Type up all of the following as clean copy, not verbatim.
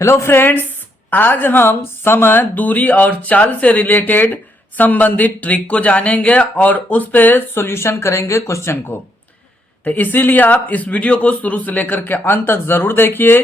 Hello friends. आज हम समय, दूरी और चाल से रिलेटेड संबंधित ट्रिक को जानेंगे और उस पे सॉल्यूशन करेंगे क्वेश्चन को। तो इसीलिए आप इस वीडियो को शुरू से लेकर के अंत तक जरूर देखिए।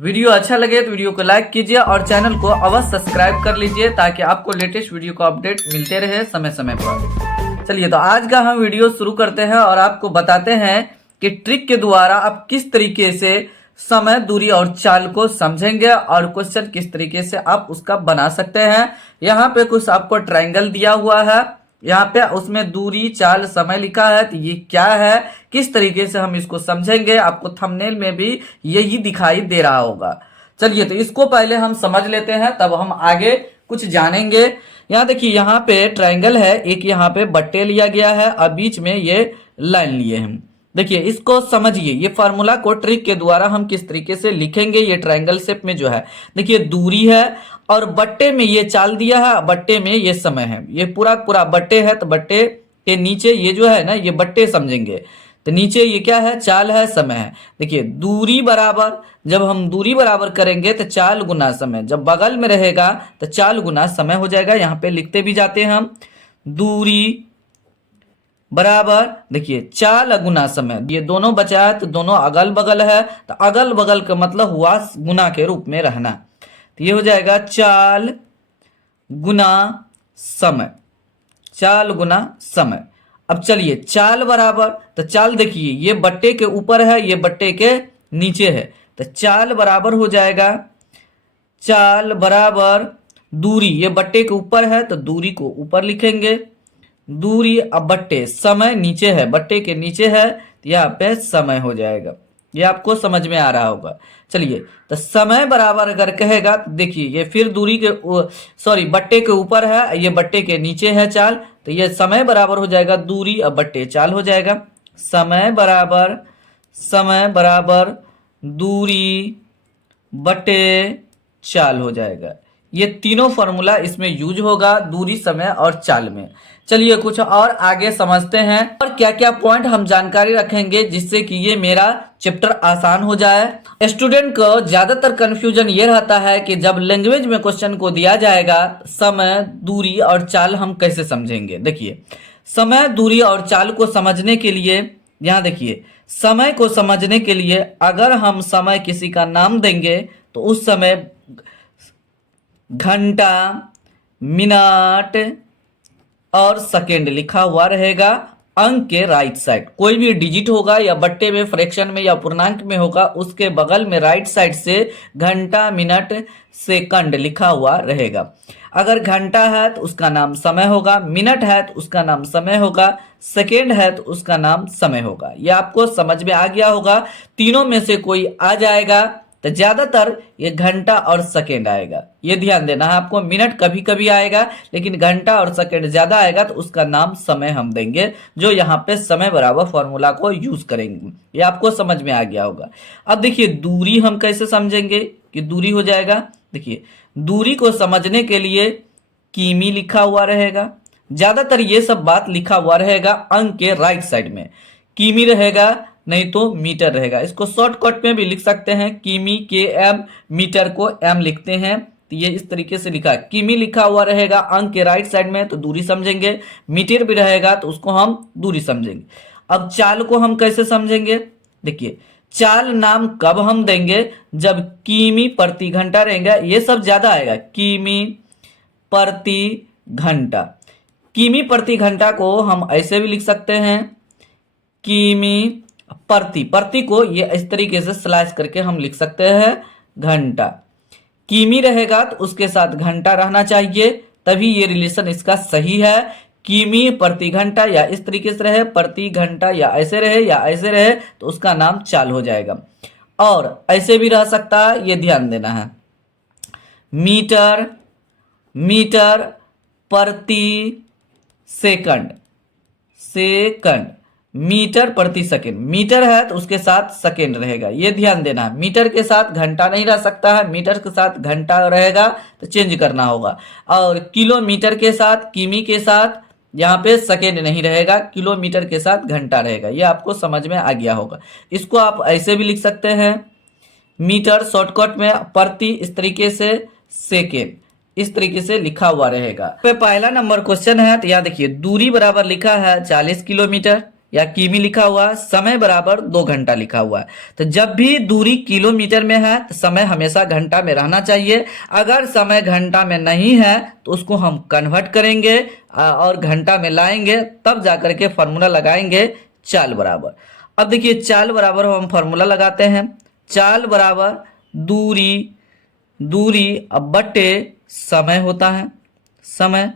वीडियो अच्छा लगे तो वीडियो को लाइक कीजिए और चैनल को अवश्य सब्सक्राइब कर लीजिए ताकि आपको लेटेस्ट वीडियो का अपडेट मिलते रहे समय समय पर। चलिए तो आज का हम वीडियो शुरू करते हैं और आपको बताते हैं कि ट्रिक के द्वारा आप किस तरीके से समय, दूरी और चाल को समझेंगे और क्वेश्चन किस तरीके से आप उसका बना सकते हैं। यहाँ पे कुछ आपको ट्रायंगल दिया हुआ है, यहाँ पे उसमें दूरी, चाल, समय लिखा है। तो ये क्या है, किस तरीके से हम इसको समझेंगे, आपको थंबनेल में भी यही दिखाई दे रहा होगा। चलिए तो इसको पहले हम समझ लेते हैं, तब हम आगे कुछ जानेंगे। यहाँ देखिए, यहाँ पे ट्रायंगल है, एक यहाँ पे बट्टे लिया गया है और बीच में ये लाइन लिए हैं। देखिए इसको समझिए, ये फार्मूला को ट्रिक के द्वारा हम किस तरीके से लिखेंगे। ये ट्रायंगल शेप में जो है, देखिए दूरी है और बट्टे में ये चाल दिया है, बट्टे में ये समय है। ये पूरा पूरा बट्टे है, तो बट्टे के नीचे ये जो है ना, ये बट्टे समझेंगे। तो नीचे ये क्या है, चाल है, समय है। देखिए दूरी बराबर, जब हम दूरी बराबर करेंगे तो चाल गुना समय, जब बगल में रहेगा तो चाल गुना समय हो जाएगा। यहाँ पे लिखते भी जाते हैं हम, दूरी बराबर, देखिए चाल गुना समय। ये दोनों बचा है तो दोनों अगल बगल है, तो अगल बगल का मतलब हुआ गुना के रूप में रहना। तो ये हो जाएगा चाल गुना समय, चाल गुना समय। अब चलिए चाल बराबर, तो चाल देखिए ये बट्टे के ऊपर है, ये बट्टे के नीचे है, तो चाल बराबर हो जाएगा, चाल बराबर दूरी, ये बट्टे के ऊपर है तो दूरी को ऊपर लिखेंगे, दूरी। अब बट्टे, समय नीचे है, बट्टे के नीचे है, तो यहाँ पे समय हो जाएगा। ये आपको समझ में आ रहा होगा। चलिए तो समय बराबर अगर कहेगा तो देखिए ये फिर दूरी के सॉरी बट्टे के ऊपर है, ये बट्टे के नीचे है चाल, तो ये समय बराबर हो जाएगा दूरी, अब बट्टे चाल हो जाएगा। समय बराबर दूरी बटे चाल हो जाएगा। ये तीनों फॉर्मूला इसमें यूज होगा, दूरी, समय और चाल में। चलिए कुछ और आगे समझते हैं और क्या क्या पॉइंट हम जानकारी रखेंगे जिससे कि ये मेरा चैप्टर आसान हो जाए। स्टूडेंट को ज्यादातर कंफ्यूजन ये रहता है कि जब लैंग्वेज में क्वेश्चन को दिया जाएगा, समय, दूरी और चाल हम कैसे समझेंगे। देखिए समय, दूरी और चाल को समझने के लिए, यहाँ देखिए समय को समझने के लिए अगर हम समय किसी का नाम देंगे तो उस समय घंटा, मिनट और सेकेंड लिखा हुआ रहेगा अंक के राइट साइड। कोई भी डिजिट होगा या बट्टे में, फ्रैक्शन में या पूर्णांक में होगा, उसके बगल में राइट साइड से घंटा, मिनट, सेकंड लिखा हुआ रहेगा। अगर घंटा है तो उसका नाम समय होगा, मिनट है तो उसका नाम समय होगा, सेकेंड है तो उसका नाम समय होगा। ये आपको समझ में आ गया होगा। तीनों में से कोई आ जाएगा तो ज्यादातर ये घंटा और सेकेंड आएगा। ये ध्यान देना है आपको, मिनट कभी कभी आएगा लेकिन घंटा और सेकेंड ज्यादा आएगा तो उसका नाम समय हम देंगे, जो यहाँ पे समय बराबर फॉर्मूला को यूज करेंगे। ये आपको समझ में आ गया होगा। अब देखिए दूरी हम कैसे समझेंगे कि दूरी हो जाएगा। देखिए दूरी को समझने के लिए किमी लिखा हुआ रहेगा, ज्यादातर ये सब बात लिखा हुआ रहेगा अंक के राइट साइड में। किमी रहेगा, नहीं तो मीटर रहेगा। इसको शॉर्टकट में भी लिख सकते हैं, किमी के एम, मीटर को एम लिखते हैं। तो ये इस तरीके से लिखा है, किमी लिखा हुआ रहेगा अंक के राइट साइड में तो दूरी समझेंगे, मीटर भी रहेगा तो उसको हम दूरी समझेंगे। अब चाल को हम कैसे समझेंगे। देखिए चाल नाम कब हम देंगे, जब किमी प्रति घंटा रहेगा, ये सब ज्यादा आएगा, किमी प्रति घंटा। किमी प्रति घंटा को हम ऐसे भी लिख सकते हैं, किमी प्रति, प्रति को ये इस तरीके से स्लैश करके हम लिख सकते हैं घंटा। किमी रहेगा तो उसके साथ घंटा रहना चाहिए, तभी ये रिलेशन इसका सही है। किमी प्रति घंटा या इस तरीके से रहे, प्रति घंटा या ऐसे रहे तो उसका नाम चाल हो जाएगा। और ऐसे भी रह सकता है, ये ध्यान देना है। मीटर प्रति सेकंड, मीटर प्रति सेकंड, मीटर है तो उसके साथ सेकंड रहेगा, ये ध्यान देना है। मीटर के साथ घंटा नहीं रह सकता है, मीटर के साथ घंटा रहेगा तो चेंज करना होगा। और किलोमीटर के साथ, किमी के साथ यहाँ पे सेकंड नहीं रहेगा, किलोमीटर के साथ घंटा रहेगा। ये आपको समझ में आ गया होगा। इसको आप ऐसे भी लिख सकते हैं, मीटर शॉर्टकट में प्रति, इस तरीके से सेकेंड, इस तरीके से लिखा हुआ रहेगा। पे पहला नंबर क्वेश्चन है, तो यहाँ देखिए दूरी बराबर लिखा है 40 किलोमीटर या किमी लिखा हुआ, समय बराबर 2 घंटा लिखा हुआ है। तो जब भी दूरी किलोमीटर में है तो समय हमेशा घंटा में रहना चाहिए। अगर समय घंटा में नहीं है तो उसको हम कन्वर्ट करेंगे और घंटा में लाएंगे, तब जाकर के फॉर्मूला लगाएंगे चाल बराबर। अब देखिए चाल बराबर हम फॉर्मूला लगाते हैं, चाल बराबर दूरी अब बटे समय होता है, समय।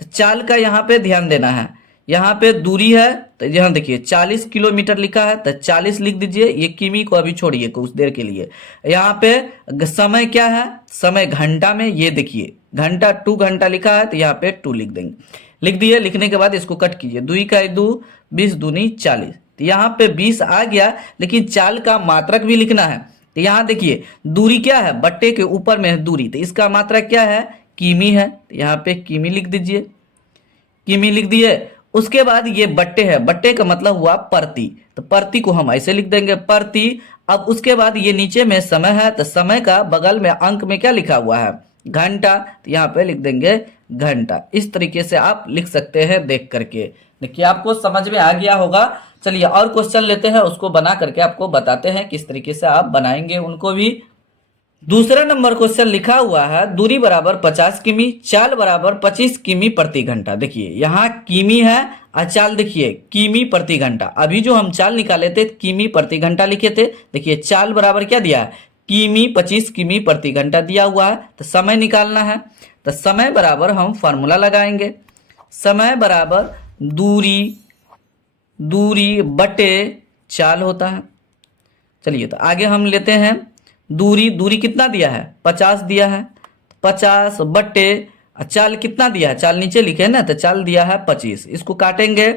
तो चाल का यहाँ पे ध्यान देना है, यहाँ पे दूरी है तो यहाँ देखिए 40 किलोमीटर लिखा है तो 40 लिख दीजिए, ये किमी को अभी छोड़िए कुछ देर के लिए। यहाँ पे समय क्या है, समय घंटा में, ये देखिए घंटा 2 घंटा लिखा है तो यहाँ पे 2 लिख देंगे, लिख दिए। लिखने के बाद इसको कट कीजिए, 2 का 2 20 दूनी 40, तो यहाँ पे 20 आ गया। लेकिन चाल का मात्रक भी लिखना है, तो यहाँ देखिए दूरी क्या है, बट्टे के ऊपर में है दूरी, तो इसका मात्रक क्या है, किमी है, तो यहाँ पे किमी लिख दीजिए, किमी लिख दिए। उसके बाद ये बट्टे है, बट्टे का मतलब हुआ प्रति, तो प्रति को हम ऐसे लिख देंगे प्रति। अब उसके बाद ये नीचे में समय है, तो समय का बगल में अंक में क्या लिखा हुआ है, घंटा, तो यहाँ पे लिख देंगे घंटा। इस तरीके से आप लिख सकते हैं देख करके। देखिए आपको समझ में आ गया होगा। चलिए और क्वेश्चन लेते हैं, उसको बना करके आपको बताते हैं किस तरीके से आप बनाएंगे उनको भी। दूसरा नंबर क्वेश्चन लिखा हुआ है, दूरी बराबर 50 किमी, चाल बराबर 25 किमी प्रति घंटा। देखिए यहाँ किमी है और चाल देखिए किमी प्रति घंटा। अभी जो हम चाल निकाले थे किमी प्रति घंटा लिखे थे, देखिए चाल बराबर क्या दिया है, किमी 25 किमी प्रति घंटा दिया हुआ है। तो समय निकालना है, तो समय बराबर हम फार्मूला लगाएंगे, समय बराबर दूरी बटे चाल होता है। चलिए तो आगे हम लेते हैं, दूरी कितना दिया है, 50 दिया है, 50 बट्टे चाल कितना दिया है, चाल नीचे लिखे ना, तो चाल दिया है 25, इसको काटेंगे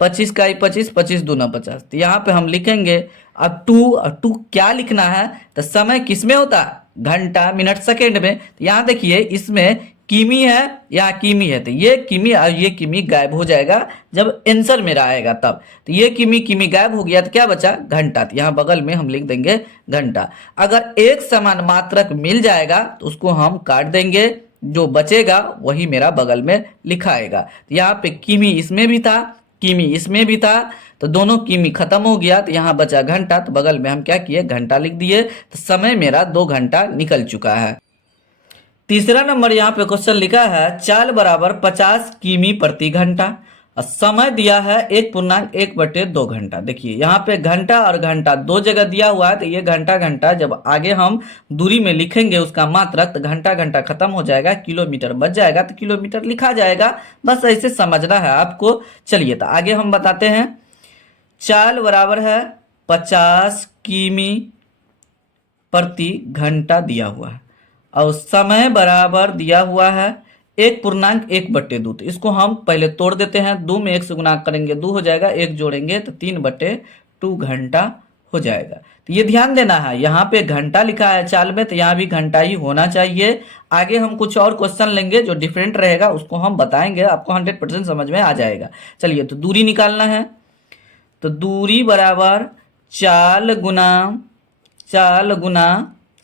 25 का 25, 25 दूना 50, तो यहाँ पे हम लिखेंगे अब 2 क्या लिखना है, तो समय किस में होता है, घंटा मिनट सेकेंड में। तो यहाँ देखिए इसमें किमी है, यहाँ किमी है, तो ये किमी और ये किमी गायब हो जाएगा जब आंसर मेरा आएगा तब। तो ये किमी गायब हो गया तो क्या बचा, घंटा, तो यहाँ बगल में हम लिख देंगे घंटा। अगर एक समान मात्रक मिल जाएगा तो उसको हम काट देंगे, जो बचेगा वही मेरा बगल में लिखाएगा। तो यहाँ पे किमी इसमें भी था, किमी इसमें भी था, तो दोनों किमी खत्म हो गया, तो यहाँ बचा घंटा, तो बगल में हम क्या किए, घंटा लिख दिए। तो समय मेरा 2 घंटा निकल चुका है। तीसरा नंबर यहाँ पे क्वेश्चन लिखा है, चाल बराबर 50 किमी प्रति घंटा और समय दिया है 1.1/2 घंटा। देखिए यहाँ पे घंटा और घंटा 2 जगह दिया हुआ है, तो ये घंटा जब आगे हम दूरी में लिखेंगे उसका मात्रक, तो घंटा खत्म हो जाएगा, किलोमीटर बच जाएगा, तो किलोमीटर लिखा जाएगा। बस ऐसे समझना है आपको। चलिए तो आगे हम बताते हैं, चाल बराबर है 50 किमी प्रति घंटा दिया हुआ है और समय बराबर दिया हुआ है 1.1/2। तो इसको हम पहले तोड़ देते हैं, 2 में 1 से गुना करेंगे 2 हो जाएगा, 1 जोड़ेंगे तो 3/2 घंटा हो जाएगा। तो ये ध्यान देना है, यहाँ पे घंटा लिखा है चाल में, तो यहाँ भी घंटा ही होना चाहिए। आगे हम कुछ और क्वेश्चन लेंगे जो डिफरेंट रहेगा, उसको हम बताएंगे, आपको 100% समझ में आ जाएगा। चलिए तो दूरी निकालना है, तो दूरी बराबर चाल गुना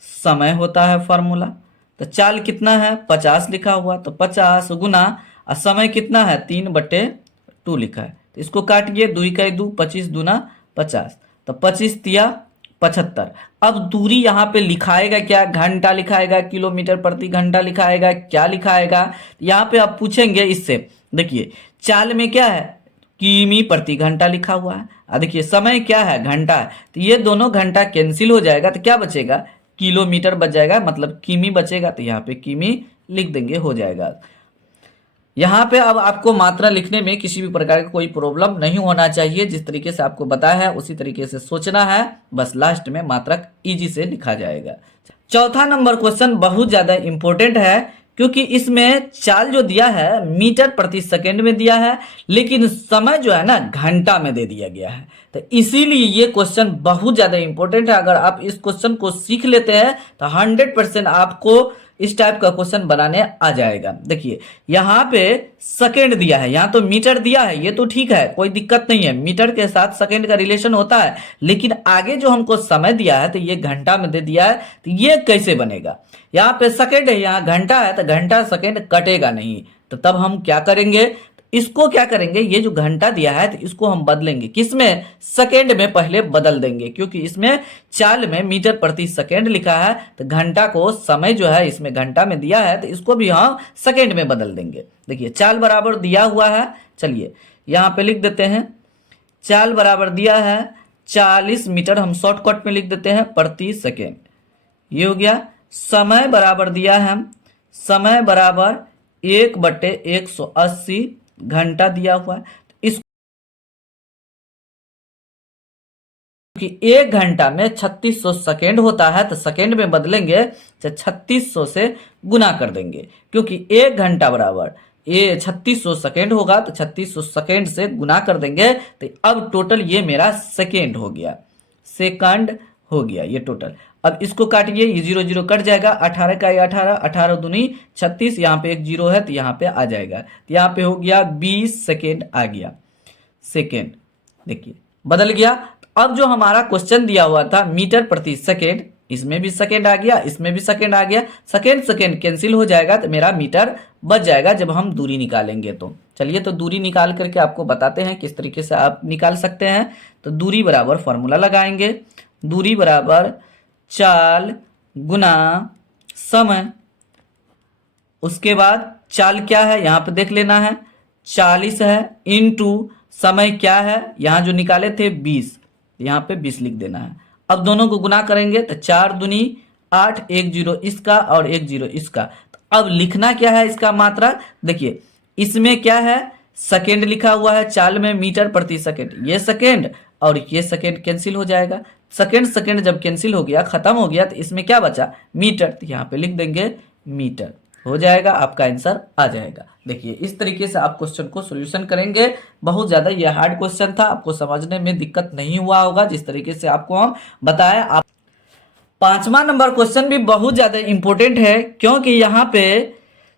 समय होता है फॉर्मूला। तो चाल कितना है, 50 लिखा हुआ, तो 50 गुना और समय कितना है, 3/2 लिखा है। तो इसको काटिए, 2 का 2 25 दूना 50, तो 25 तिया 75। अब दूरी यहाँ पे लिखाएगा क्या, घंटा लिखाएगा, किलोमीटर प्रति घंटा लिखाएगा, क्या लिखाएगा, यहाँ पे आप पूछेंगे इससे। देखिए चाल में क्या है, किमी प्रति घंटा लिखा हुआ है, देखिए समय क्या है, घंटा है, तो ये दोनों घंटा कैंसिल हो जाएगा, तो क्या बचेगा, किलोमीटर बच जाएगा, मतलब किमी बचेगा, तो यहाँ पे किमी लिख देंगे, हो जाएगा। यहाँ पे अब आपको मात्रा लिखने में किसी भी प्रकार का कोई प्रॉब्लम नहीं होना चाहिए, जिस तरीके से आपको बताया है उसी तरीके से सोचना है, बस लास्ट में मात्रक इजी से लिखा जाएगा। चौथा नंबर क्वेश्चन बहुत ज्यादा इंपॉर्टेंट है, क्योंकि इसमें चाल जो दिया है मीटर प्रति सेकेंड में दिया है, लेकिन समय जो है ना घंटा में दे दिया गया है। तो इसीलिए ये क्वेश्चन बहुत ज़्यादा इंपॉर्टेंट है। अगर आप इस क्वेश्चन को सीख लेते हैं तो 100% आपको इस टाइप का क्वेश्चन बनाने आ जाएगा। देखिए यहाँ पे सेकेंड दिया है, यहाँ तो मीटर दिया है, ये तो ठीक है, कोई दिक्कत नहीं है, मीटर के साथ सेकेंड का रिलेशन होता है। लेकिन आगे जो हमको समय दिया है तो ये घंटा में दे दिया है, तो ये कैसे बनेगा? यहाँ पे सेकेंड है, यहाँ घंटा है, तो घंटा सेकेंड कटेगा नहीं। तो तब हम क्या करेंगे, इसको क्या करेंगे, ये जो घंटा दिया है तो इसको हम बदलेंगे, किसमें? सेकेंड में पहले बदल देंगे, क्योंकि इसमें चाल में मीटर प्रति सेकेंड लिखा है, तो घंटा को समय जो है इसमें घंटा में दिया है, तो इसको भी हम सेकेंड में बदल देंगे। देखिए चाल बराबर दिया हुआ है, चलिए यहाँ पे लिख देते हैं, चाल बराबर दिया है 40 मीटर, हम शॉर्टकट में लिख देते हैं प्रति सेकेंड, ये हो गया। समय बराबर दिया है, समय बराबर 1/180 घंटा दिया हुआ है। इस कि एक घंटा में 3600 सेकेंड होता है, तो सेकेंड में बदलेंगे तो 3600 से गुना कर देंगे, क्योंकि एक घंटा बराबर ये 3600 सेकेंड होगा, तो 3600 सेकेंड से गुना कर देंगे, तो अब टोटल ये मेरा सेकेंड हो गया, सेकंड हो गया ये टोटल। अब इसको काटिए, ये 0 0 कट जाएगा, 18 का ये 18, 18 दूनी 36, यहाँ पे एक 0 है तो यहाँ पे आ जाएगा, तो यहाँ पे हो गया 20 सेकेंड आ गया, सेकेंड। देखिए बदल गया। अब जो हमारा क्वेश्चन दिया हुआ था मीटर प्रति सेकेंड, इसमें भी सेकेंड आ गया, इसमें भी सेकेंड आ गया, सेकेंड सेकेंड कैंसिल हो जाएगा, तो मेरा मीटर बच जाएगा जब हम दूरी निकालेंगे। तो चलिए तो दूरी निकाल करके आपको बताते हैं किस तरीके से आप निकाल सकते हैं। तो दूरी बराबर फॉर्मूला लगाएंगे, दूरी बराबर चाल गुना समय, उसके बाद चाल क्या है यहाँ पे देख लेना है, 40 है, इंटू समय क्या है, यहाँ जो निकाले थे 20, यहाँ पे 20 लिख देना है। अब दोनों को गुना करेंगे तो 4 दूनी 8, 1 0 इसका और 1 0 इसका। तो अब लिखना क्या है इसका मात्रा, देखिए इसमें क्या है, सेकेंड लिखा हुआ है, चाल में मीटर प्रति सेकेंड, ये सेकेंड और ये सेकेंड कैंसिल हो जाएगा। सेकेंड सेकेंड जब कैंसिल हो गया, खत्म हो गया, तो इसमें क्या बचा, मीटर, तो यहाँ पे लिख देंगे मीटर, हो जाएगा, आपका आंसर आ जाएगा। देखिए इस तरीके से आप क्वेश्चन को सॉल्यूशन करेंगे। बहुत ज़्यादा ये हार्ड क्वेश्चन था, आपको समझने में दिक्कत नहीं हुआ होगा जिस तरीके से आपको हम बताया। आप 5वां नंबर क्वेश्चन भी बहुत ज़्यादा इंपॉर्टेंट है, क्योंकि यहाँ पे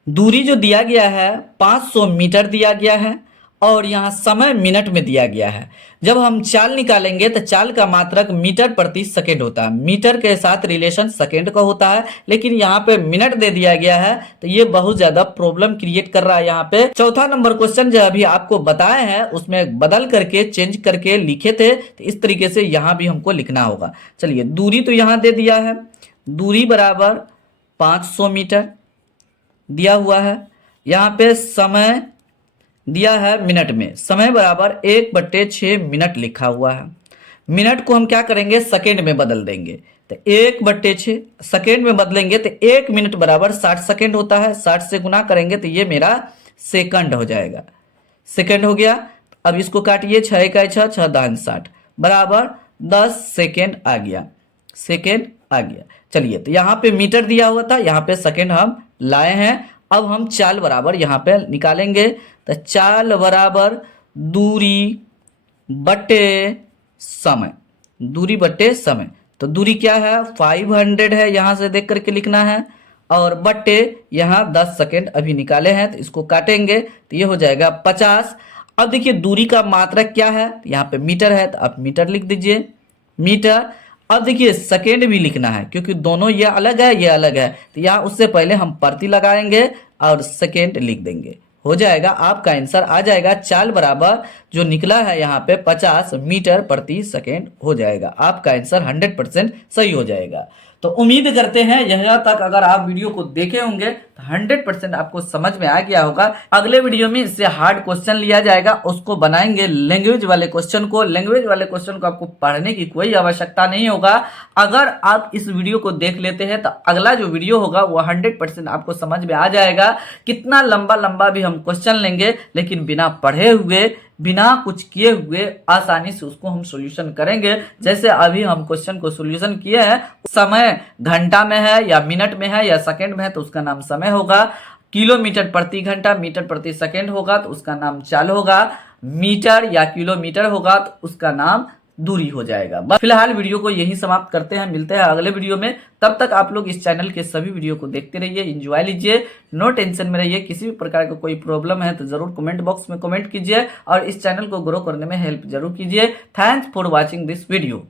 दूरी जो दिया गया है 500 मीटर दिया गया है और यहाँ समय मिनट में दिया गया है। जब हम चाल निकालेंगे तो चाल का मात्रक मीटर प्रति सेकेंड होता है, मीटर के साथ रिलेशन सेकेंड का होता है, लेकिन यहाँ पे मिनट दे दिया गया है, तो ये बहुत ज्यादा प्रॉब्लम क्रिएट कर रहा है। यहाँ पे चौथा नंबर क्वेश्चन जो अभी आपको बताए हैं उसमें बदल करके चेंज करके लिखे थे, तो इस तरीके से यहाँ भी हमको लिखना होगा। चलिए दूरी तो यहाँ दे दिया है, दूरी बराबर 500 मीटर दिया हुआ है, यहाँ पे समय दिया है मिनट में, समय बराबर 1/6 मिनट लिखा हुआ है। मिनट को हम क्या करेंगे, सेकेंड में बदल देंगे, तो 1/6 सेकेंड में बदलेंगे तो 1 मिनट बराबर 60 सेकेंड होता है, 60 से गुना करेंगे तो ये मेरा सेकंड हो जाएगा, सेकंड हो गया। अब इसको काटिए, 6 का 6, 6 दान 60 बराबर 10 सेकेंड आ गया, सेकेंड आ गया। चलिए तो यहाँ पे मीटर दिया हुआ था, यहाँ पे सेकेंड हम लाए हैं। अब हम चाल बराबर यहाँ पे निकालेंगे, तो चाल बराबर दूरी बटे समय, दूरी बटे समय, तो दूरी क्या है 500 है, यहाँ से देख करके लिखना है, और बटे यहाँ 10 सेकेंड अभी निकाले हैं, तो इसको काटेंगे तो ये हो जाएगा 50। अब देखिए दूरी का मात्रक क्या है, यहाँ पे मीटर है, तो आप मीटर लिख दीजिए, मीटर। अब देखिए सेकेंड भी लिखना है, क्योंकि दोनों ये अलग है ये अलग है, तो यहाँ उससे पहले हम प्रति लगाएंगे और सेकेंड लिख देंगे, हो जाएगा, आपका आंसर आ जाएगा। चाल बराबर जो निकला है यहाँ पे 50 मीटर प्रति सेकेंड हो जाएगा, आपका आंसर 100% सही हो जाएगा। तो उम्मीद करते हैं यहाँ तक अगर आप वीडियो को देखे होंगे तो 100% आपको समझ में आ गया होगा। अगले वीडियो में इससे हार्ड क्वेश्चन लिया जाएगा, उसको बनाएंगे लैंग्वेज वाले क्वेश्चन को। लैंग्वेज वाले क्वेश्चन को आपको पढ़ने की कोई आवश्यकता नहीं होगा। अगर आप इस वीडियो को देख लेते हैं तो अगला जो वीडियो होगा वो 100% आपको समझ में आ जाएगा। कितना लंबा लंबा भी हम क्वेश्चन लेंगे, लेकिन बिना पढ़े हुए बिना कुछ किए हुए आसानी से उसको हम सॉल्यूशन करेंगे। जैसे अभी हम क्वेश्चन को सॉल्यूशन किए हैं, समय घंटा में है या मिनट में है या सेकंड में है तो उसका नाम समय होगा, किलोमीटर प्रति घंटा मीटर प्रति सेकंड होगा तो उसका नाम चाल होगा, मीटर या किलोमीटर होगा तो उसका नाम दूरी हो जाएगा। बस फिलहाल वीडियो को यही समाप्त करते हैं, मिलते हैं अगले वीडियो में। तब तक आप लोग इस चैनल के सभी वीडियो को देखते रहिए, एंजॉय लीजिए, नो टेंशन में रहिए। किसी भी प्रकार का कोई प्रॉब्लम है तो जरूर कमेंट बॉक्स में कमेंट कीजिए और इस चैनल को ग्रो करने में हेल्प जरूर कीजिए। Thanks for watching this video.